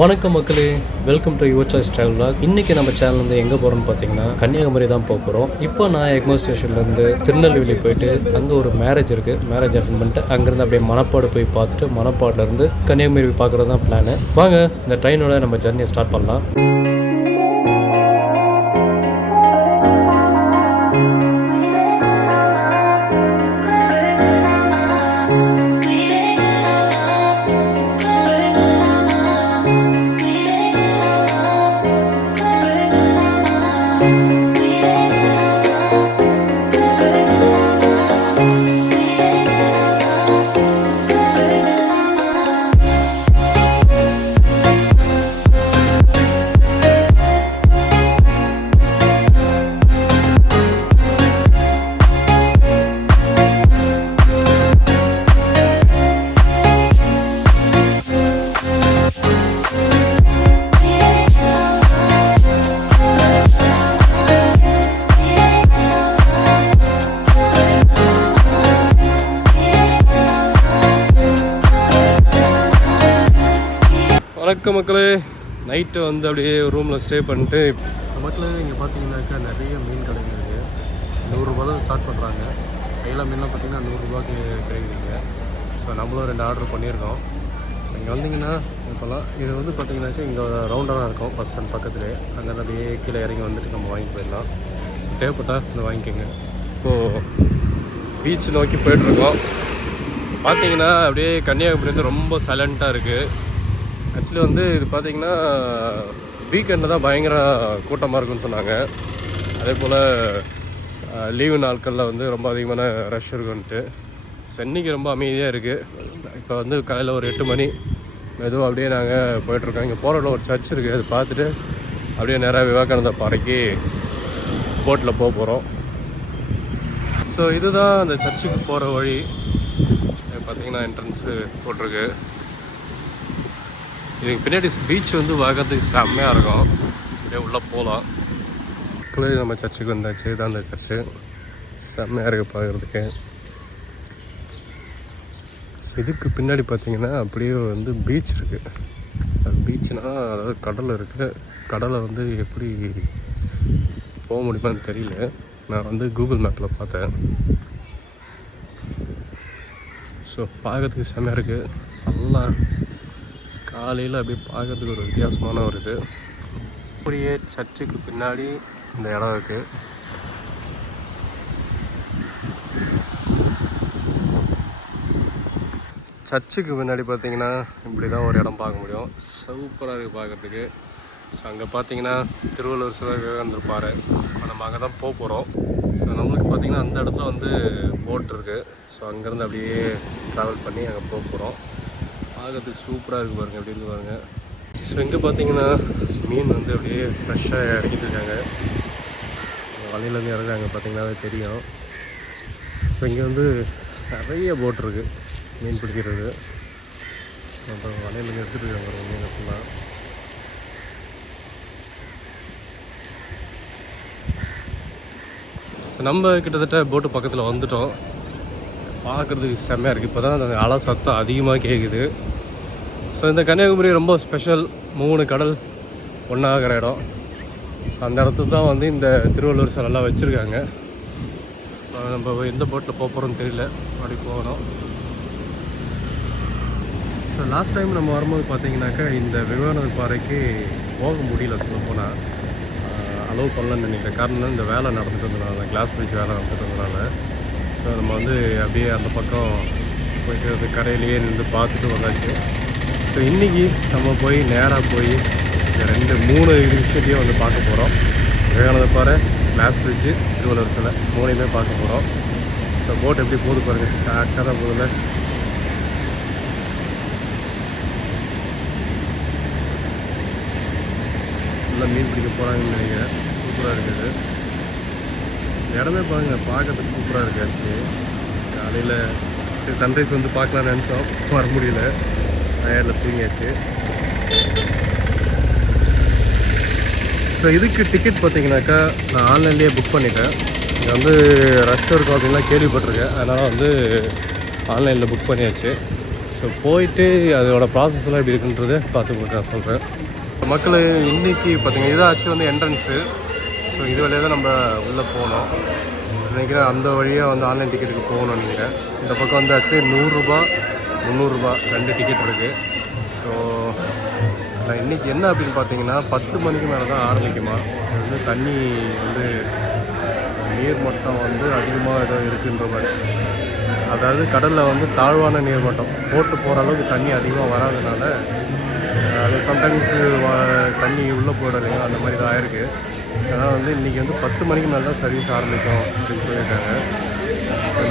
வணக்கம் மக்களே, welcome to your choice travel vlog. இன்றைக்கி நம்ம சேனல் வந்து எங்கே போகிறோம்னு பார்த்தீங்கன்னா கன்னியாகுமரி தான் போக போகிறோம். இப்போ நான் எக்மோர் ஸ்டேஷன்லேருந்து திருநெல்வேலி போயிட்டு அங்கே ஒரு மேரேஜ் இருக்குது. மேரேஜ் அட்டன் பண்ணிட்டு அங்கேருந்து அப்படியே மணப்பாடு போய் பார்த்துட்டு மணப்பாடுலேருந்து கன்னியாகுமரி பார்க்குறது தான் பிளானு. வாங்க இந்த ட்ரெயினோட நம்ம ஜர்னியை ஸ்டார்ட் பண்ணலாம். வணக்கம் மக்களே, நைட்டு வந்து அப்படியே ரூமில் ஸ்டே பண்ணிட்டு மக்களே இங்கே பார்த்தீங்கன்னாக்கா நிறைய மீன் கடைகள் இருக்குது. 100 ரூபாயில் ஸ்டார்ட் பண்ணுறாங்க. கையில் மீன்லாம் பார்த்தீங்கன்னா 100 ரூபாய்க்கு கிடைக்குதுங்க. ஸோ நம்மளும் 2 ஆர்டர் பண்ணியிருக்கோம். இங்கே வந்தீங்கன்னா இப்போலாம் இது வந்து பார்த்தீங்கன்னாக்கா இங்கே ரவுண்டாக தான் இருக்கும். பஸ் ஸ்டாண்ட் பக்கத்துலேயே அங்கே அப்படியே கீழே இறங்கி வந்துட்டு நம்ம வாங்கி போயிடலாம். ஸோ தேவைப்பட்டால் இதை வாங்கிக்கோங்க. இப்போது பீச் நோக்கி போய்ட்டுருக்கோம். பார்த்தீங்கன்னா அப்படியே கன்னியாகுமரி வந்து ரொம்ப சைலண்ட்டாக இருக்குது. ஆக்சுவலி வந்து இது பார்த்திங்கன்னா வீக்கெண்டில் தான் பயங்கர கூட்டமாக இருக்குன்னு சொன்னாங்க. அதே போல் லீவு நாட்களில் வந்து ரொம்ப அதிகமான ரஷ் இருக்குன்ட்டு. ஸோ இன்றைக்கி ரொம்ப அமைதியாக இருக்குது. இப்போ வந்து காலையில் ஒரு 8 மணி மெதுவாக அப்படியே நாங்கள் போய்ட்ருக்கோம். இங்கே போகிறதுல ஒரு சர்ச் இருக்குது, அது பார்த்துட்டு அப்படியே நேராக விவேகானந்தா பாறைக்கு போட்டில் போக போகிறோம். ஸோ இதுதான் அந்த சர்ச்சுக்கு போகிற வழி. பார்த்திங்கன்னா என்ட்ரன்ஸு போட்டிருக்கு. இதுக்கு பின்னாடி பீச் வந்து பார்க்கறதுக்கு செம்மையாக இருக்கும். அப்படியே உள்ளே போகலாம். நம்ம சர்ச்சுக்கு வந்தாச்சு. இதுதான் அந்த சர்ச்சு. செம்மையாக இருக்குது பார்க்குறதுக்கு. இதுக்கு பின்னாடி பார்த்தீங்கன்னா அப்படியே வந்து பீச் இருக்குது. அது பீச்னால் அதாவது கடல் இருக்குது. கடலை வந்து எப்படி போக முடியுமான்னு தெரியல. நான் வந்து கூகுள் மேப்பில் பார்த்தேன். ஸோ பார்க்கறதுக்கு செம்மையாக இருக்குது. நல்லா காலையில் அப்படியே பார்க்குறதுக்கு ஒரு வித்தியாசமான ஒரு இது. அப்படியே சர்ச்சுக்கு பின்னாடி இந்த இடம் இருக்குது. சர்ச்சுக்கு பின்னாடி பார்த்தீங்கன்னா இப்படி தான் ஒரு இடம் பார்க்க முடியும். சூப்பராக இருக்குது பார்க்குறதுக்கு. ஸோ அங்கே பார்த்தீங்கன்னா திருவள்ளுவர் சிலை, விவேகானந்தர் பாறை. நம்ம அங்கே தான் போக போகிறோம். ஸோ நம்மளுக்கு பார்த்திங்கன்னா அந்த இடத்துல வந்து போட் இருக்குது. ஸோ அங்கேருந்து அப்படியே ட்ராவல் பண்ணி அங்கே போக போகிறோம். பார்க்கறதுக்கு சூப்பராக இருக்குது பாருங்கள், எப்படி இருக்குது பாருங்கள். ஸோ இங்கே பார்த்தீங்கன்னா மீன் வந்து அப்படியே ஃப்ரெஷ்ஷாக இறக்கிட்டு இருக்காங்க. வலையிலேருந்து இறங்குறாங்க, பார்த்தீங்கன்னா தெரியும். ஸோ இங்கே வந்து நிறைய போட் இருக்குது மீன் பிடிக்கிறது. அப்புறம் வலையிலேருந்து எடுத்துகிட்டு இருக்காங்க மீன் ஃபுல்லாக. நம்ம கிட்டத்தட்ட போட்டு பக்கத்தில் வந்துட்டோம். பார்க்குறதுக்கு செம்மையாக இருக்குது. இப்போ தான் அந்த அலை சத்தம் அதிகமாக கேட்குது. ஸோ இந்த கன்னியாகுமரி ரொம்ப ஸ்பெஷல். 3 கடல் ஒன்றாகிற இடம். ஸோ அந்த இடத்துல தான் வந்து இந்த திருவள்ளுவர் சிலைலாம் வச்சுருக்காங்க. நம்ம எந்த போட்டில் போக போகிறோம்னு தெரியல, அப்படி போகணும். ஸோ லாஸ்ட் டைம் நம்ம வரும்போது பார்த்தீங்கன்னாக்கா இந்த விவேகானந்தர் பாறைக்கு போக முடியல. சொல்ல போனால் அலோவ் பண்ணலன்னு நினைக்கிறேன். காரணம் இந்த வேலை நடந்துட்டு வந்ததுனால, கிளாஸ் பிரிட்ஜ் வேலை நடந்துட்டு வந்ததுனால. ஸோ நம்ம வந்து அப்படியே அந்த பக்கம் போய்ட்டு கரையிலேயே நின்று பார்த்துட்டு வந்தாச்சு. ஸோ இன்றைக்கி நம்ம போய் நேராக போய் இந்த 3 விஷயத்தையும் வந்து பார்க்க போகிறோம். விவேகானந்தர் பாறை, கிளாஸ் பிரிட்ஜு, திருவள்ளுவர் சிலை 3யுமே பார்க்க போகிறோம். ஸோ போட் எப்படி போகுது பாருங்கள், ஸ்டார்ட்டாக தான் போகுதுல. நல்லா மீன் பிடிக்க போகிறாங்கன்னு நினைக்கிறேன். சூப்பராக இருக்குது இடமே பாருங்கள், பார்க்கறதுக்கு சூப்பராக இருக்குது. ஆக்சுவலி காலையில் சன்ரைஸ் வந்து பார்க்கலான்னு நினச்சோம், வர முடியல, டயரில் தூங்கியாச்சு. ஸோ இதுக்கு டிக்கெட் பார்த்தீங்கன்னாக்கா நான் ஆன்லைன்லேயே புக் பண்ணிட்டேன். இங்கே வந்து ரஷ் இருக்கும் அப்படின்லாம் கேள்விப்பட்டிருக்கேன். அதனால் வந்து ஆன்லைனில் புக் பண்ணியாச்சு. ஸோ போயிட்டு அதோட ப்ராசஸ்லாம் எப்படி இருக்குன்றதை பார்த்து போட்டு நான் சொல்கிறேன். மக்கள் இன்றைக்கி பார்த்தீங்கன்னா இது ஆக்சுவலி வந்து என்ட்ரன்ஸு. ஸோ இது வழியாக தான் நம்ம உள்ளே போகணும் நினைக்கிறேன். அந்த வழியாக வந்து ஆன்லைன் டிக்கெட்டுக்கு போகணும்னு நினைக்கிறேன். இந்த பக்கம் வந்து ஆக்சுவலி 100 ரூபா 300 ரூபா 2 டிக்கெட் இருக்குது. ஸோ நான் இன்றைக்கி என்ன அப்படின்னு பார்த்தீங்கன்னா 10 மணிக்கு மேலே தான் ஆரம்பிக்குமா. இது வந்து தண்ணி வந்து நீர் மட்டம் வந்து அதிகமாக ஏதோ இருக்குன்ற மாதிரி, அதாவது கடலில் வந்து தாழ்வான நீர் மட்டம் போட்டு போகிற அளவுக்கு தண்ணி அதிகமாக வராதனால அது சம்டைம்ஸ் தண்ணி உள்ளே போயிடலையோ அந்த மாதிரி தான் ஆயிருக்கு. அதனால் வந்து இன்றைக்கி வந்து 10 மணிக்கு மேலே தான் சர்வீஸ் ஆரம்பிக்கும் அப்படின்னு சொல்லியிருக்காங்க.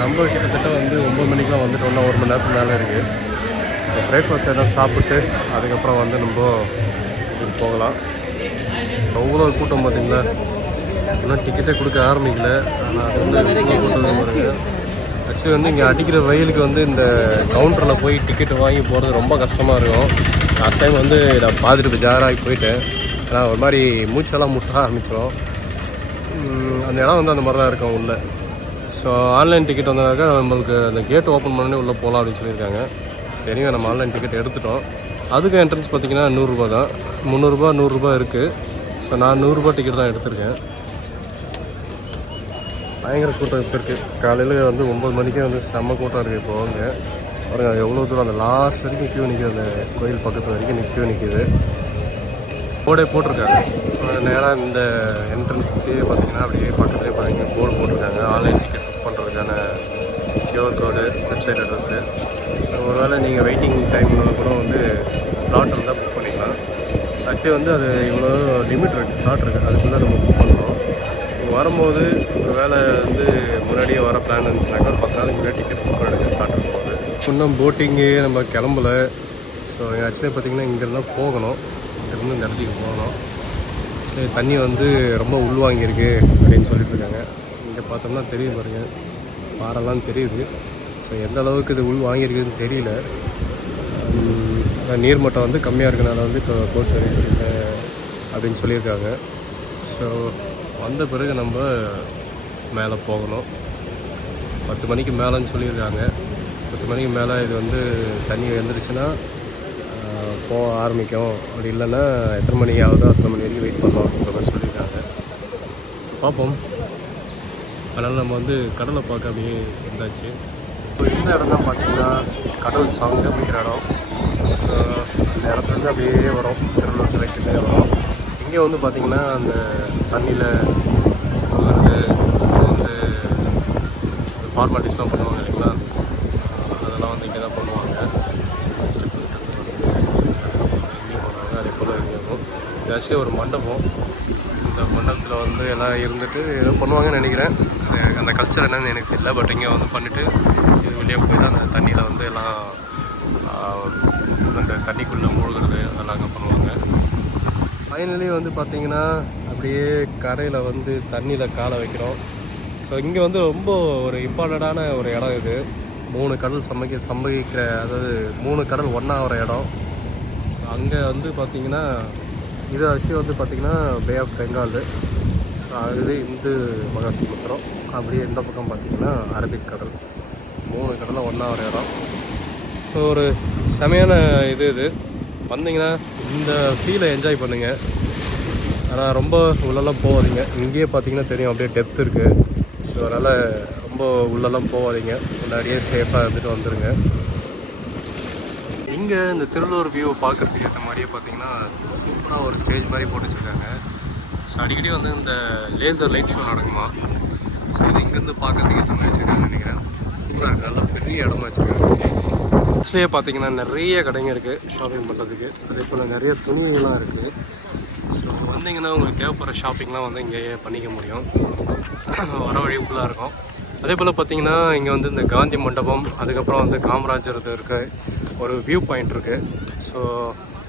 நம்ம கிட்டத்தட்ட வந்து 9 மணிக்கெலாம் வந்துட்டோம்னா 1 மணி நேரத்துக்கு மேலே இருக்குது. ஸோ பிரேக்ஃபாஸ்ட் எதாவது சாப்பிட்டு அதுக்கப்புறம் வந்து நம்ம போகலாம். அவ்வளோ கூட்டம் பார்த்திங்களா, இன்னும் டிக்கெட்டே கொடுக்க ஆரம்பிக்கல. ஆனால் அது வந்து கூட்டம் பாருங்க. ஆக்சுவலி வந்து இங்கே அடிக்கிற வெயிலுக்கு வந்து இந்த கவுண்டரில் போய் டிக்கெட்டு வாங்கி போகிறது ரொம்ப கஷ்டமாக இருக்கும். லாஸ்ட் டைம் வந்து நான் பார்த்துட்டு ஜாராகி போயிட்டேன். ஏன்னா ஒரு மாதிரி மூச்செல்லாம் முட்ட ஆரம்பிச்சிடும். அந்த இடம் வந்து அந்த மாதிரி தான் இருக்கும் உள்ளே. ஸோ ஆன்லைன் டிக்கெட் வந்தனாக்கா நம்மளுக்கு அந்த கேட் ஓப்பன் பண்ணி உள்ளே போகலாம் அப்படின்னு சொல்லியிருக்காங்க. சரிங்க, நம்ம ஆன்லைன் டிக்கெட் எடுத்துட்டோம். அதுக்கு என்ட்ரன்ஸ் பார்த்திங்கன்னா 100 ரூபா தான். 300 ரூபா 100 ரூபா இருக்குது. ஸோ நான் 100 ரூபா டிக்கெட் தான் எடுத்திருக்கேன். பயங்கர கூட்டம் இப்போ இருக்குது. காலையில் வந்து 9 மணிக்கே வந்து செம்ம கூட்டம் இருக்குது. இப்போ வந்து பாருங்கள் எவ்வளோ தூரம் அந்த லாஸ்ட் வரைக்கும் கியூ நிற்கிது. அந்த கோயில் பக்கத்து வரைக்கும் கியூ நிற்கிது. போர்டே போட்டிருக்காங்க. நேராக இந்த என்ட்ரன்ஸ்க்கு பார்த்திங்கன்னா அப்படியே பக்கத்துலேயே பாருங்க போர்டு போட்டிருக்காங்க. ஆன்லைன் டிக்கெட் புக் பண்ணுறதுக்கான QR கோடு, வெப்சைட் அட்ரஸ்ஸு. ஸோ ஒருவேளை நீங்கள் வெயிட்டிங் டைமில் கூட வந்து ஸ்லாட் இருந்தால் புக் பண்ணிக்கலாம். ஆக்சுவலி வந்து அது இவ்வளோ லிமிட் இருக்குது, ஸ்லாட் இருக்குது, அதுக்குள்ளே நம்ம புக் பண்ணணும். வரும்போது ஒரு வேளை வந்து முன்னாடியே வர பிளான் இருந்துச்சுனாக்கா ஒரு 10 நாளைக்கு முன்னாடி டிக்கெட் புக் பண்ணுறது ஸ்டார்ட் இருக்கும்போது. இன்னும் போட்டிங்கு நம்ம கிளம்பல. ஸோ ஆக்சுவலி பார்த்திங்கன்னா இங்கேருந்தான் போகணும். இங்கேருந்து இந்த இடத்துக்கு போகணும். சரி, தண்ணி வந்து ரொம்ப உள்வாங்கியிருக்கு அப்படின்னு சொல்லிட்டு இருக்காங்க. இங்கே பார்த்தோம்னா தெரியும் பாருங்கள், பாறைலாம் தெரியுது. ஸோ எந்த அளவுக்கு இது உள் வாங்கியிருக்குதுன்னு தெரியல. நீர்மட்டம் வந்து கம்மியாக இருக்கனால வந்து இப்போ போட் சர்வீஸ் இல்லை அப்படின்னு சொல்லியிருக்காங்க. ஸோ வந்த பிறகு நம்ம மேலே போகணும். 10 மணிக்கு மேலேன்னு சொல்லியிருக்காங்க. 10 மணிக்கு மேலே இது வந்து தண்ணி வந்துருச்சுன்னா போக ஆரம்பிக்கும். அப்படி இல்லைன்னா எத்தனை மணி ஆகுதோ அத்தனை மணி வரைக்கும் வெயிட் பண்ணலாம் அப்படின்ற மாதிரி சொல்லியிருக்காங்க. பார்ப்போம். அதனால் நம்ம வந்து கடலை பார்க்க அப்படியே இருந்தாச்சு. இப்போ இந்த இடம் தான் பார்த்திங்கன்னா கடல் சாங் அப்படிங்கிற இடம். ஸோ இந்த இடத்துலேருந்து அப்படியே வரும், திருவள்ளூர் சிலைக்கிட்டே வரும். இங்கே வந்து பார்த்திங்கன்னா அந்த தண்ணியில் வந்து ஃபார்மாலிட்டிஸ்லாம் பண்ணுவாங்க இல்லைங்களா, அதெல்லாம் வந்து இங்கே தான் பண்ணுவாங்க. அதே போல் இருக்கும். இது ஆக்சுவலி ஒரு மண்டபம். இந்த மண்டபத்தில் வந்து எல்லாம் இருந்துட்டு ஏதோ பண்ணுவாங்கன்னு நினைக்கிறேன். அந்த கல்ச்சர் என்னன்னு எனக்கு தெரியல. பட் இங்கே வந்து பண்ணிவிட்டு இது வெளியே போய் தான் அந்த தண்ணியில் வந்து எல்லாம் அந்த தண்ணிக்குள்ளே மூழ்கிறது அதெல்லாம் அங்கே பண்ணுவாங்க. ஃபைனலி வந்து பார்த்திங்கன்னா அப்படியே கரையில் வந்து தண்ணியில் காலை வைக்கிறோம். ஸோ இங்கே வந்து ரொம்ப ஒரு இம்பார்ட்டண்ட்டான ஒரு இடம் இது. 3 கடல் சம்பவிக்கிற, அதாவது 3 கடல் ஒன்றாகிற இடம். அங்கே வந்து பார்த்திங்கன்னா இது ஆக்சுவலி வந்து பார்த்திங்கன்னா பே ஆஃப் பெங்கால். ஸோ அது இந்து மகாசமுத்திரம். அப்படியே இந்த பக்கம் பார்த்திங்கன்னா அரபிக் கடல். 3 கடலில் ஒன்றாகிற இடம். ஸோ ஒரு செமையான இது வந்தீங்கன்னா இந்த ஃபீலை என்ஜாய் பண்ணுங்கள். ஆனால் ரொம்ப உள்ளெல்லாம் போகாதீங்க. இங்கேயே பார்த்தீங்கன்னா தெரியும் அப்படியே டெப்த் இருக்குது. ஸோ அதனால் ரொம்ப உள்ளெல்லாம் போகாதீங்க. முன்னாடியே சேஃபாக இருந்துட்டு வந்துடுங்க. இங்கே இந்த திருவள்ளூர் வியூவை பார்க்குறதுக்கு ஏற்ற மாதிரியே பார்த்தீங்கன்னா சூப்பராக ஒரு ஸ்டேஜ் மாதிரி போட்டு வச்சுருக்காங்க. ஸோ அடிக்கடி வந்து இந்த லேசர் லைட் ஷோ நடக்குமா. ஸோ இது இங்கேருந்து பார்க்குறதுக்கு ஏற்ற மாதிரி வச்சுருக்காங்கன்னு நினைக்கிறேன். சூப்பராக இருக்குது, நல்லா பெரிய இடமா வச்சுருக்காங்க. பஸ்லேயே பார்த்தீங்கன்னா நிறைய கடைங்க இருக்குது ஷாப்பிங் பண்ணுறதுக்கு. அதே போல் நிறைய துணிங்கள்லாம் இருக்குது. ஸோ வந்தீங்கன்னா உங்களுக்கு தேவைப்படுற ஷாப்பிங்லாம் வந்து இங்கேயே பண்ணிக்க முடியும். வர வழி ஃபுல்லாக இருக்கும். அதே போல் பார்த்தீங்கன்னா இங்கே வந்து இந்த காந்தி மண்டபம், அதுக்கப்புறம் வந்து காமராஜர் இது இருக்குது, ஒரு வியூ பாயிண்ட் இருக்குது. ஸோ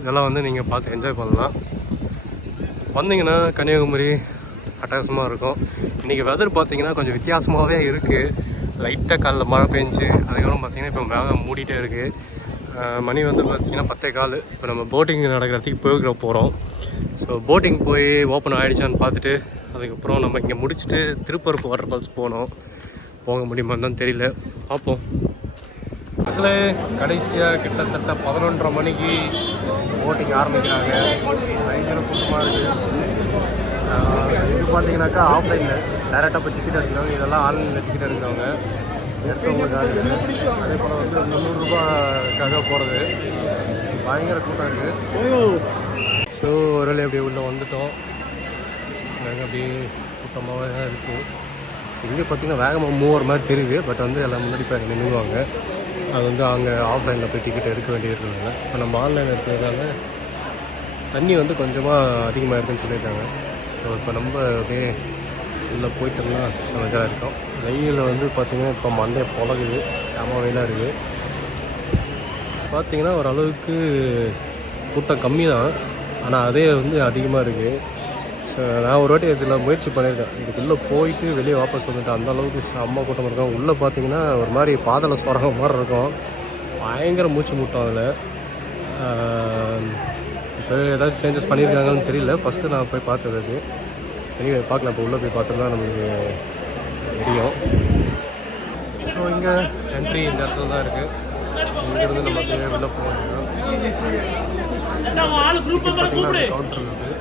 இதெல்லாம் வந்து நீங்கள் பார்த்து என்ஜாய் பண்ணலாம். வந்தீங்கன்னா கன்னியாகுமரி அட்டகாசமாக இருக்கும். இன்றைக்கி வெதர் பார்த்திங்கன்னா கொஞ்சம் வித்தியாசமாகவே இருக்குது. லைட்டாக காலைல மழை பெஞ்சு அதுக்கப்புறம் பார்த்திங்கன்னா இப்போ மேகம் மூடிட்டே இருக்குது. மணி வந்து பார்த்திங்கன்னா 10:15. இப்போ நம்ம போட்டிங் நடக்கிறதுக்கு போகிறோம். ஸோ போட்டிங் போய் ஓப்பன் ஆகிடுச்சான்னு பார்த்துட்டு அதுக்கப்புறம் நம்ம இங்கே முடிச்சுட்டு திருப்பரப்பு வாட்டர் ஃபால்ஸ் போக முடியுமான்னு தான் தெரியல, பார்ப்போம். மக்களே கடைசியாக கிட்டத்தட்ட 11:30 மணிக்கு போட்டிங் ஆரம்பிக்கிறாங்க. பயங்கர கூட்டமாக இருக்குது. இது பார்த்தீங்கன்னாக்கா ஆஃப்லைனில் டேரெக்டாக போய் டிக்கெட் எடுக்கிறவங்க, இதெல்லாம் ஆன்லைனில் டிக்கெட் எடுக்கிறவங்க எடுத்தவங்களுக்காக இருக்குது. அதே போல் வந்து 300 ரூபாய்க்காக போகிறது. பயங்கர கூட்டம் இருக்குது. ஸோ ஒரு அப்படியே உள்ளே வந்துட்டோம். நாங்கள் அப்படியே கூட்டமாகவே தான் இருக்குது. இங்கே பார்த்தீங்கன்னா வேகமாக மூவர் மாதிரி தெரியுது. பட் வந்து எல்லாம் முன்னாடி போய் அங்கே நின்றுவாங்க. அது வந்து அங்கே ஆஃப்லைனில் போய் டிக்கெட் எடுக்க வேண்டியது இருக்குதுங்க. இப்போ நம்ம ஆன்லைன் எடுத்ததுனால தண்ணி வந்து கொஞ்சமாக அதிகமாக இருக்குதுன்னு சொல்லியிருக்காங்க. ஸோ இப்போ நம்ம அப்படியே உள்ளே போயிட்டோம்னா சமைச்சா இருக்கோம். வெயில் வந்து பார்த்திங்கன்னா இப்போ மண்டையை பொழகுது. செம வெயிலாக இருக்குது. பார்த்திங்கன்னா ஓரளவுக்கு கூட்டம் கம்மி தான். ஆனால் அதே வந்து அதிகமாக இருக்குது. ஸோ நான் ஒரு வாட்டி இதில் முயற்சி பண்ணியிருக்கேன். இதுக்குள்ளே போயிட்டு வெளியே வாபஸ் வந்துட்டு அந்தளவுக்கு செம்ம கூட்டம் இருக்கும். உள்ளே பார்த்திங்கன்னா ஒரு மாதிரி பாதள சுரங்கம் மாதிரி இருக்கும். பயங்கர மூச்சு மூட்டம் அதில். இப்போ ஏதாச்சும் சேஞ்சஸ் பண்ணியிருக்காங்கன்னு தெரியல. ஃபஸ்ட்டு நான் போய் பார்த்தது அது. சரி பார்க்கலாம். இப்போ உள்ளே போய் பார்த்தோம்னா நம்மளுக்கு தெரியும். ஸோ இங்கே என்ட்ரி இந்த இடத்துல தான் இருக்குது. இங்கேருந்து நம்ம போய் உள்ளே போகணும். பார்த்தீங்கன்னா கவுண்டர் இருக்குது.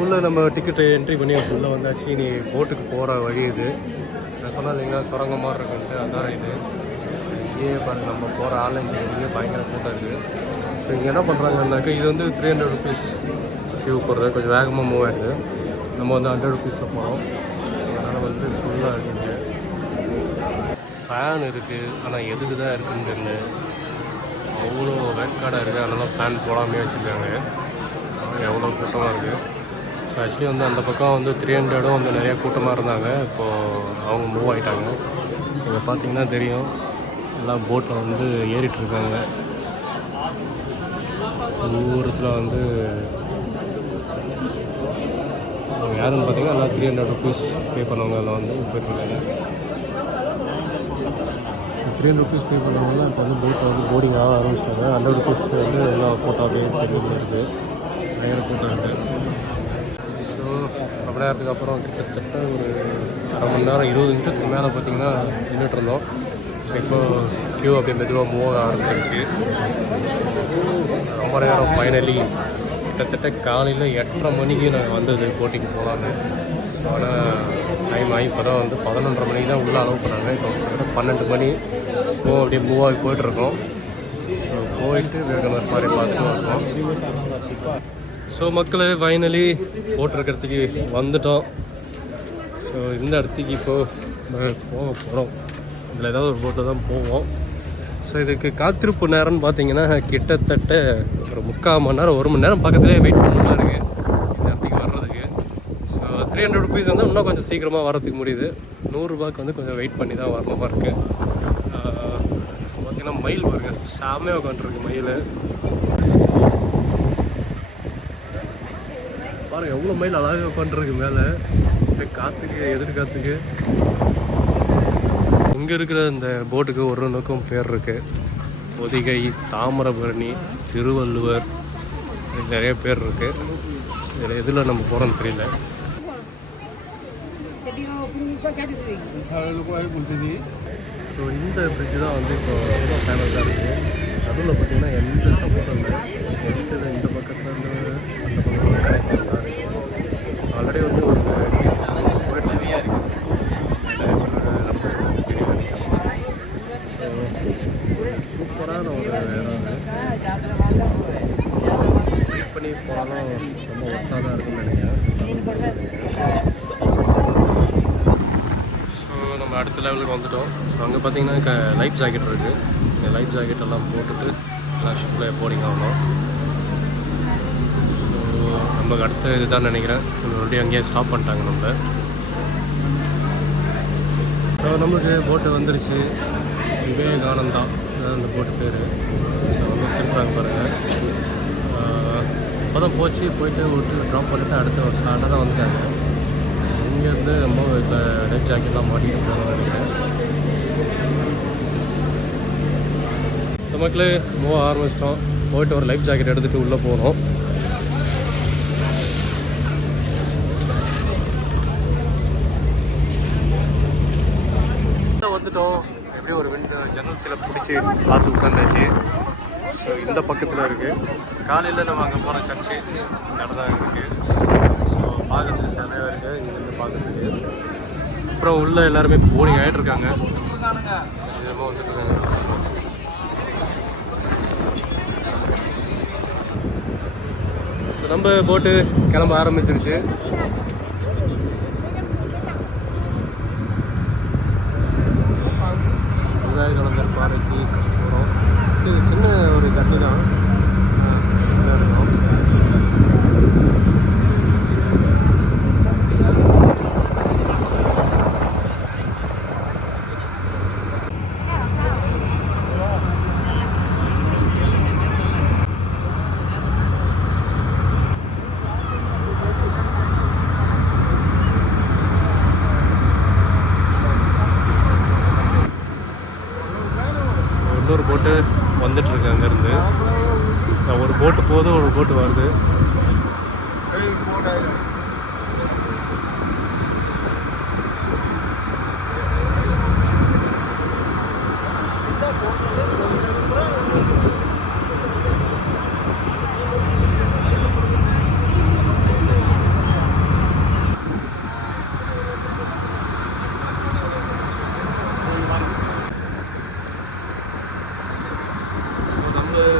உள்ளே நம்ம டிக்கெட்டு என்ட்ரி பண்ணி உள்ளே வந்தாச்சு. நீ போட்டுக்கு போகிற வழி இது. நான் சொன்னேன் இல்லைங்களா சுரங்கம் மாதிரி இருக்குன்ட்டு. அதான் இது. இங்கேயே பாருங்கள் நம்ம போகிற ஆன்லைன் டிக்கெட்டுலேயே பயங்கர கூட்டம் இருக்குது. ஸோ இங்கே என்ன பண்ணுறாங்கன்னாக்கா இது வந்து 300 ருபீஸ் கியூ போடுறது. கொஞ்சம் வேகமாக மூவ் ஆகிடுது. நம்ம வந்து 100 ருபீஸில் போகிறோம். அதனால் வந்து ஃபுல்லாக இருக்குங்க. ஃபேன் இருக்குது. ஆனால் எதுக்கு தான் இருக்குதுன்னு தெரியல. அவ்வளோ வேக்காடாக இருக்குது. அதனால் ஃபேன் போடாமே வச்சுருக்காங்க. எவ்வளோ கூட்டமாக இருக்குது. ஸோ ஆக்சுவலி வந்து அந்த பக்கம் வந்து 300 வந்து நிறையா கூட்டமாக இருந்தாங்க. இப்போது அவங்க மூவ் ஆகிட்டாங்க. ஸோ இங்கே பார்த்தீங்கன்னா தெரியும். எல்லாம் போட்டில் வந்து ஏறிட்டுருக்காங்க. தூரத்தில் வந்து யாருன்னு பார்த்தீங்கன்னா எல்லாம் 300 ருபீஸ் பே பண்ணவங்க எல்லாம் வந்து போயிட்டுருக்காங்க. ஸோ 300 ருபீஸ் பே பண்ணவங்கலாம் இப்போ வந்து போட்டில் வந்து போர்டிங் ஆக ஆரம்பிச்சிட்டாங்க. 100 ருபீஸ் வந்து எல்லாம் போட்டாவே தெரியுது இருக்குது. பயங்கர கூட்டம் இருக்குது. ஸோ ரொம்ப நேரத்துக்கு அப்புறம் கிட்டத்தட்ட ஒரு அரை மணி நேரம் 20 நிமிஷத்துக்கு மேலே பார்த்திங்கன்னா நின்றுட்டு இருந்தோம். ஸோ இப்போ கியூ அப்படியே மெதுவாக மூவ் ஆக ஆரம்பிச்சிருச்சு. ரொம்ப நேரம் ஃபைனலி கிட்டத்தட்ட காலையில் 8:30 மணிக்கு நாங்கள் வந்தது போட்டிங் போகலான்னு. ஸோ ஆனால் டைம் ஆகி இப்போ தான் வந்து 11:30 மணிக்கு தான் உள்ளே அலோவ் பண்ணாங்க. இப்போ கிட்டத்தட்ட 12 மணி அப்படியே மூவ் ஆகி போயிட்டுருக்கோம். ஸோ போயிட்டு வேறு மாதிரி பார்த்துட்டு இருக்கோம். ஸோ மக்களே ஃபைனலி போட்டிருக்கிறதுக்கு வந்துட்டோம். ஸோ இந்த இடத்துக்கு இப்போது போக போகிறோம். இதில் ஏதாவது ஒரு போட்டில் தான் போவோம். ஸோ இதுக்கு காத்திருப்பு நேரம்னு பார்த்தீங்கன்னா கிட்டத்தட்ட ஒரு 3/4 மணி நேரம் 1 மணி நேரம் பக்கத்துலேயே வெயிட் பண்ண இருக்குது இந்த இடத்துக்கு வர்றதுக்கு. ஸோ 300 ருபீஸ் வந்து இன்னும் கொஞ்சம் சீக்கிரமாக வர்றதுக்கு முடியுது. 100 ரூபாய்க்கு வந்து கொஞ்சம் வெயிட் பண்ணி தான் வரணுமா இருக்குது. பார்த்திங்கன்னா மயில் பாருங்க செம்மையாக உட்காந்துருக்கு மயில். பாருங்கள் எவ்வளோ மயில் அழகாக உட்காந்துருக்கு மேலே காற்றுக்கு எதிர்காற்றுக்கு. இங்கே இருக்கிற இந்த போட்டுக்கு ஒரு நோக்கம் பேர் இருக்குது. பொதிகை, தாமிரபரணி, திருவள்ளுவர், நிறைய பேர் இருக்குது. இதில் எதில் நம்ம போகிறோன்னு தெரியல. ஸோ இந்த பிரிட்ஜு தான் வந்து இப்போ ரொம்ப ஃபேமஸாக இருக்குது. நடுவில் பார்த்திங்கன்னா எந்த சப்போர்ட்டும் இல்லை. நெக்ஸ்ட்டு இந்த பக்கத்தில் அந்த பக்கம் கனெக்ட் பண்ணலாம் இருக்குது. ஸோ ஆல்ரெடி வந்து ஒரு முயற்சியாக இருக்குது. சூப்பரான ஒரு இடம். வெயிட் பண்ணி போனாலும் ரொம்ப ஒர்த்தாக தான் இருக்குன்னு நினைக்கிறேன். ஸோ நம்ம அடுத்த லெவலுக்கு வந்துட்டோம். ஸோ அங்கே பார்த்தீங்கன்னா லைஃப் ஜாக்கெட் இருக்குது. இந்த லைஃப் ஜாக்கெட் எல்லாம் போட்டுட்டு எல்லாம் ஷிப்பில் போர்டிங் ஆகணும். ஸோ நமக்கு அடுத்த இதுதான் நினைக்கிறேன். மறுபடியும் அங்கேயே ஸ்டாப் பண்ணிட்டாங்க நம்ம. ஸோ நம்மளுக்கு போட்டு வந்துருச்சு. விவேகானந்தா அதான் அந்த போட்டு பேர். ஸோ வந்து திருப்பாங்க பாருங்கள். இப்போ தான் போயிட்டு விட்டு ட்ராப் பண்ணிவிட்டு அடுத்த ஒரு ஸ்டார்ட்டாக தான் வந்துட்டாங்க. இங்கேருந்து நம்ம இப்போ லைஃப் ஜாக்கெட்லாம் மாட்டிட்டு இருக்காங்க நினைக்கிறேன். ஸோ மக்களே மூவ் ஆரம்பிச்சிட்டோம். போயிட்டு ஒரு லைஃப் ஜாக்கெட் எடுத்துகிட்டு உள்ளே போகிறோம். வந்துட்டோம். எப்படியும் ஒரு ஜன்னல் சில பிடிச்சி பார்த்து உட்காந்தாச்சு. ஸோ இந்த பக்கத்தில் இருக்குது. காலையில் நம்ம அங்கே போன சர்ச்சு நடந்தான் இருக்குது. ஸோ பார்க்கறதுக்கு செமையாக இருக்குது இங்கேருந்து பார்க்கறதுக்கு. அப்புறம் உள்ளே எல்லாருமே போனிங் ஆகிட்டு இருக்காங்க. இதெல்லாம் வந்துட்டு இருக்காங்க. ஸோ நம்ம போட்டு கிளம்ப ஆரம்பிச்சிருச்சு. விநாயகர் பாறைக்கு போகிறோம். இது சின்ன ஒரு ஜர்னி தான். இன்னொரு போட்டு வந்துட்டுருக்கு அங்கேருந்து. ஒரு போட்டு போகுது, ஒரு போட்டு வருது.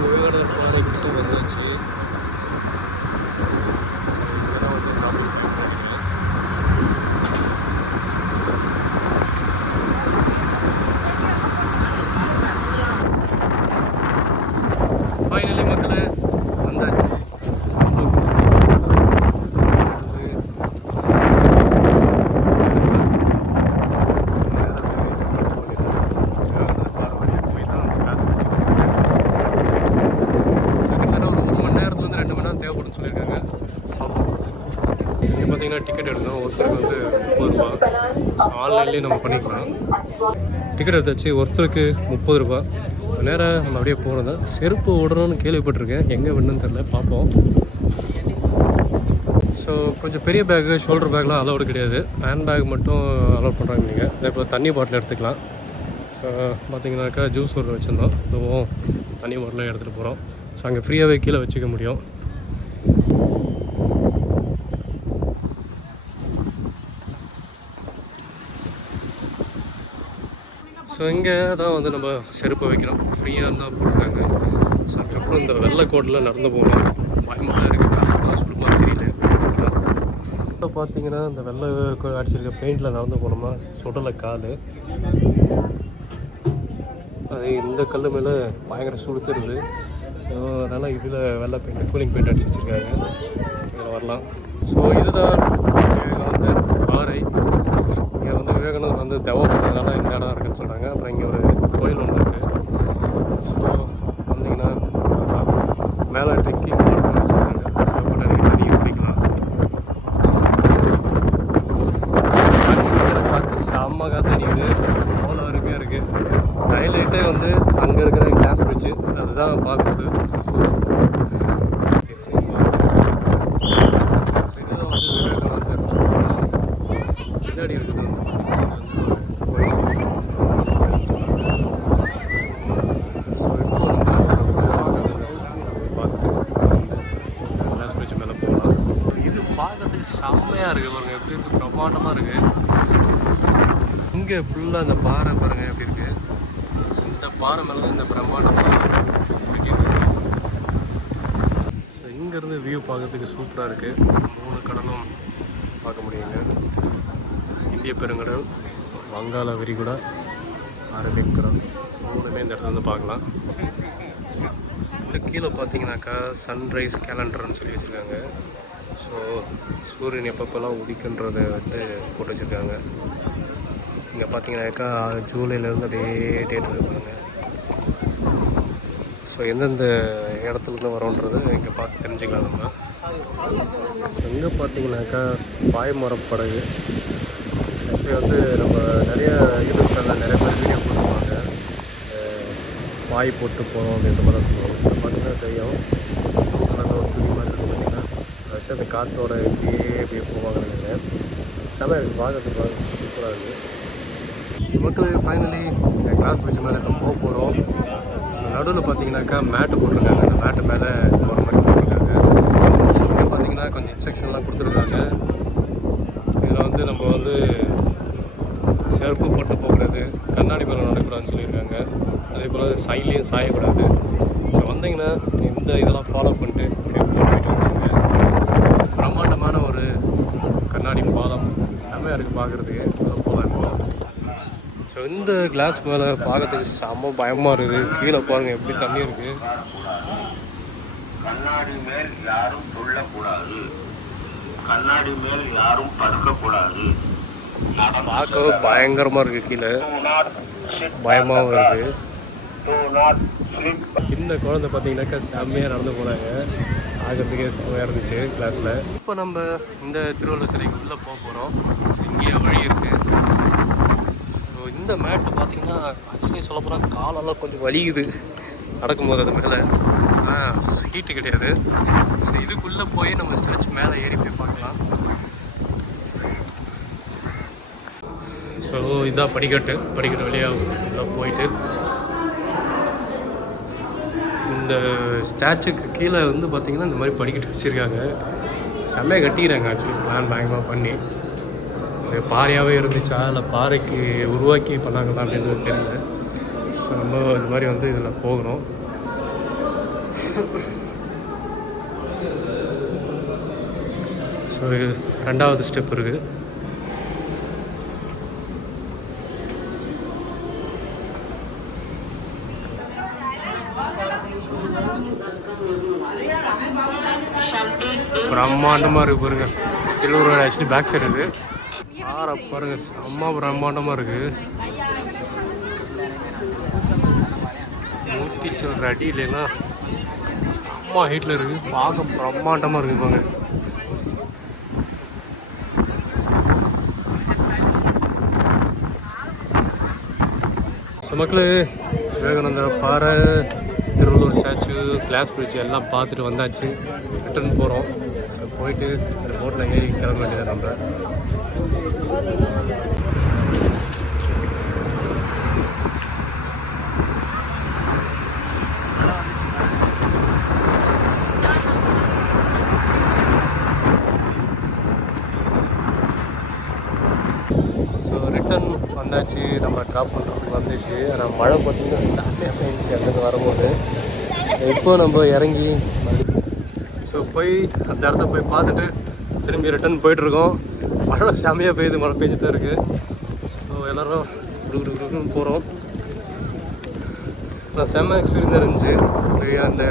விவேகானந்தர் பாறை கிட்ட வந்துச்சு. ஃபைனலி மக்களே வந்தாச்சு. தேவைப்படும் சொல்லியிருக்காங்க. இங்கே பார்த்தீங்கன்னா டிக்கெட் எடுக்கணும். ஒருத்தருக்கு வந்து 30 ரூபா. ஆன்லைன்லேயே நம்ம பண்ணிக்கலாம். டிக்கெட் எடுத்தாச்சு. ஒருத்தருக்கு 30 ரூபா. நேராக நம்ம அப்படியே போகிறது. செருப்பு விடணும்னு கேள்விப்பட்டிருக்கேன். எங்கே விடணும்னு தெரில, பார்ப்போம். ஸோ கொஞ்சம் பெரிய பேக்கு, ஷோல்டர் பேக்லாம் அலோடு கிடையாது. ஹேண்ட் பேக் மட்டும் அலோட் பண்ணுறாங்க. நீங்கள் அதே போல் தண்ணி பாட்டில் எடுத்துக்கலாம். ஸோ பார்த்தீங்கன்னாக்கா ஜூஸ் ஒரு வச்சுருந்தோம். இதுவும் தண்ணி பாட்டிலும் எடுத்துகிட்டு போகிறோம். ஸோ அங்கே ஃப்ரீயாகவே கீழே வச்சுக்க முடியும். ஸோ இங்கே தான் வந்து நம்ம செருப்பை வைக்கிறோம். ஃப்ரீயாக இருந்தால் போட்டுருக்காங்க. ஸோ அதுக்கப்புறம் இந்த வெள்ளை கோட்டில் நடந்து போகணும். பயமாக இருக்குது. காலேஜ் சுத்தமாக தெரியல. இப்போ பார்த்தீங்கன்னா இந்த வெள்ளை அடிச்சிருக்க பெயிண்டில் நடந்து போனோம்னா சுடலை கால். அது இந்த கல் மேலே பயங்கர சுடுத்துருது. ஸோ அதனால் இதில் வெள்ளை பெயிண்ட், கூலிங் பெயிண்ட் அடிச்சு வச்சுருக்காங்க. இதில் வரலாம். ஸோ இதுதான் விவேகானந்தர் பாறை. இங்கே வந்து விவேகானந்தர் வந்து தேவைப்படுறதுனால இந்த இடம் இருக்குன்னு சொல்கிறாங்க. அப்புறம் இங்கே ஒரு கோயில் ஒன்று இருக்குது. ஸோ வந்தீங்கன்னா மேலே ட்ரிக்கிங் வாட்டர் வச்சுருக்காங்க. தேவைப்பட்ட நீங்கள் தண்ணியை குடிக்கலாம். தண்ணி காற்று செம்ம காற்று அடிக்குது. அவ்வளோ அருமையாக இருக்குது. ஹைலைட்டே வந்து அங்கே இருக்கிற கிளாஸ் பிரிட்ஜு, அதுதான் பார்க்குறது. இதுதான் வந்து விவேகானந்தர் பின்னாடி இருக்குது. இது பார்க்கறதுக்கு செம்மையாக இருக்குது பாருங்கள். எப்படி இருக்குது, பிரம்மாண்டமாக இருக்குது. இங்கே ஃபுல்லாக அந்த பாறை பாருங்கள் எப்படி இருக்குது. ஸோ இந்த பாறை மேலே தான் இந்த பிரம்மாண்டமாக இருக்குது. ஸோ இங்கேருந்து வியூ பார்க்கறதுக்கு சூப்பராக இருக்குது. 3 கடலும் பார்க்க முடியுங்க. இந்திய பெருங்கடல், வங்காள விரிகுடா, அரபிக் கடல், 3மே இந்த இடத்துல வந்து பார்க்கலாம். இந்த கீழே பார்த்தீங்கன்னாக்கா சன்ரைஸ் கேலண்டர்னு சொல்லி வச்சுருக்காங்க. ஸோ சூரியன் எப்பப்பெல்லாம் உதிக்குன்றதை வந்து போட்டு வச்சுருக்காங்க. இங்கே பார்த்தீங்கன்னாக்கா ஜூலைலேருந்து அப்படியே டேட் இருப்பாங்க. ஸோ எந்தெந்த இடத்துலேருந்து வரோன்றது இங்கே பார்த்து தெரிஞ்சுக்கலாம். நம்ம இங்கே பார்த்தீங்கன்னாக்கா பாய்மரப்படகு. ஆக்சுவலி வந்து நம்ம நிறைய யூடியூப் சேனலில் நிறைய பேர் வீடியோ போட்டுருவாங்க. பாய் போட்டு போகிறோம் அப்படின்ற மாதிரி சொல்லுவோம். இப்போ பார்த்தீங்கன்னா தெரியும். அதனால் ஒரு துணி மாதிரி இருக்கும் பார்த்தீங்கன்னா, அதை வச்சு அந்த காற்றோட இப்படியே போவாங்க. செமையாக இருக்குது, பார்க்கறதுக்கு சூப்பராக இருக்குது. மக்கள் ஃபைனலி எங்கள் கிளாஸ் போயிட்டு மேலே போக போகிறோம். நடுவில் பார்த்தீங்கன்னாக்கா மேட்டு போட்டிருக்காங்க. அந்த மேட்டு மேலே போகிற மாதிரி போட்டிருக்காங்க. ஸோ இங்கே பார்த்தீங்கன்னா கொஞ்சம் இன்ஸ்ட்ரக்ஷன்லாம் கொடுத்துருக்காங்க. இதில் வந்து நம்ம வந்து செருப்பு போட்டு போகக்கூடாது, கண்ணாடி மேலே நடக்கூடாதுன்னு சொல்லியிருக்காங்க. அதே போல் சைட்லேயும் சாயக்கூடாது. ஸோ வந்தீங்கன்னா இந்த இதெல்லாம் ஃபாலோ பண்ணிட்டு போயிட்டு வந்துருங்க. பிரம்மாண்டமான ஒரு கண்ணாடி பாலம் செம்மையாக இருக்குது பார்க்குறதுக்கு. போகலாம் இப்போ. ஸோ இந்த கிளாஸ் மேலே பார்க்கறதுக்கு செம்ம பயமாக இருக்குது. கீழே பாருங்கள் எப்படி தண்ணி இருக்குது. கண்ணாடி மேல் யாரும் சொல்லக்கூடாது, கண்ணாடி மேல் யாரும் படுக்கக்கூடாது. பார்க்கவே பயங்கரமாக இருக்குது. கீழே பயமாகவும் இருக்குது. சின்ன குழந்தை பார்த்தீங்கன்னாக்கா செம்மையாக நடந்து போனாங்க. ஆகிறதுக்கே செம்மையாக இருந்துச்சு கிளாஸில். இப்போ நம்ம இந்த திருவள்ளுவர் சிலைக்கு உள்ளே போக போகிறோம். இங்கேயே வழி இருக்குது. ஸோ இந்த மேட்டு பார்த்தீங்கன்னா ஆக்சுவலி சொல்ல போனால் காலெல்லாம் கொஞ்சம் வலிக்குது நடக்கும்போது. அது மேலே ஹீட்டு கிடையாது. ஸோ இதுக்குள்ளே போய் நம்ம ஸ்ட்ரெச் மேலே ஏறி போய் பார்க்கலாம். ஸோ இதான் படிக்கட்டு வழியாக உள்ளே போயிட்டு இந்த ஸ்டாச்சுக்கு கீழே வந்து பார்த்திங்கன்னா இந்த மாதிரி படிக்கட்டு வச்சுருக்காங்க. செம்மையாக கட்டிக்கிறாங்க. ஆக்சுவலி பிளான் பயங்கரமாக பண்ணி இது பாறையாகவே இருந்துச்சா இல்லை பாறைக்கு உருவாக்கி பண்ணாங்களா அப்படின்றது தெரியல. ஸோ நம்ம இந்த மாதிரி வந்து இதில் போகிறோம். ஸோ இது 2வது ஸ்டெப் இருக்குது. பிரம்மாண்டமாக இருக்குது பாருங்க. திருவள்ளுவர் ஆக்சுவலி பேக் சைடு இருக்குது. பாருங்க செம்ம பிரம்மாண்டமாக இருக்குது. 100 சில்லற அடி இல்லைன்னா செம்ம ஹைட்டில் இருக்குது. பார்க்க பிரம்மாண்டமாக இருக்குது பாருங்க. ஸோ மக்கள் விவேகானந்தர் பாறை, திருவள்ளுவர் ஸ்டாச்சு, கிளாஸ் பிரிட்ஜ் எல்லாம் பார்த்துட்டு வந்தாச்சு. ரிட்டர்ன் போகிறோம். போயிட்டு அந்த போட்டில் ஏறி கிளம்ப வேண்டியது நம்ம. ஸோ ரிட்டர்ன் வந்தாச்சு. நம்ம ட்ராப் பண்ணுறதுக்கு வந்துச்சு. ஆனால் மழை பார்த்திங்கன்னா செம்மையாக பெஞ்சிச்சு அங்கேருந்து வரும்போது. இப்போ நம்ம இறங்கி ஸோ போய் அந்த இடத்த போய் பார்த்துட்டு திரும்பி ரிட்டர்ன் போயிட்டுருக்கோம். மழை செம்மையாக பெய்யுது. மழை பெஞ்சிட்டு தான் இருக்குது. ஸோ எல்லோரும் குடுக்குன்னு போகிறோம். செம்ம எக்ஸ்பீரியன்ஸாக இருந்துச்சு. அந்த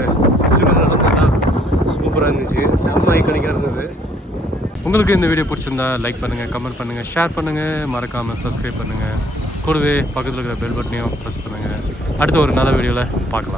நடந்துதான் சூப்பராக இருந்துச்சு. செம்ம ஐக்கானிக்காக இருந்தது. உங்களுக்கு இந்த வீடியோ பிடிச்சிருந்தா லைக் பண்ணுங்கள், கமெண்ட் பண்ணுங்கள், ஷேர் பண்ணுங்கள், மறக்காமல் சப்ஸ்கிரைப் பண்ணுங்கள். கூடவே பக்கத்தில் இருக்கிற பெல் பட்டனையும் ப்ரெஸ் பண்ணுங்கள். அடுத்த ஒரு நல்ல வீடியோவில் பார்க்கலாம்.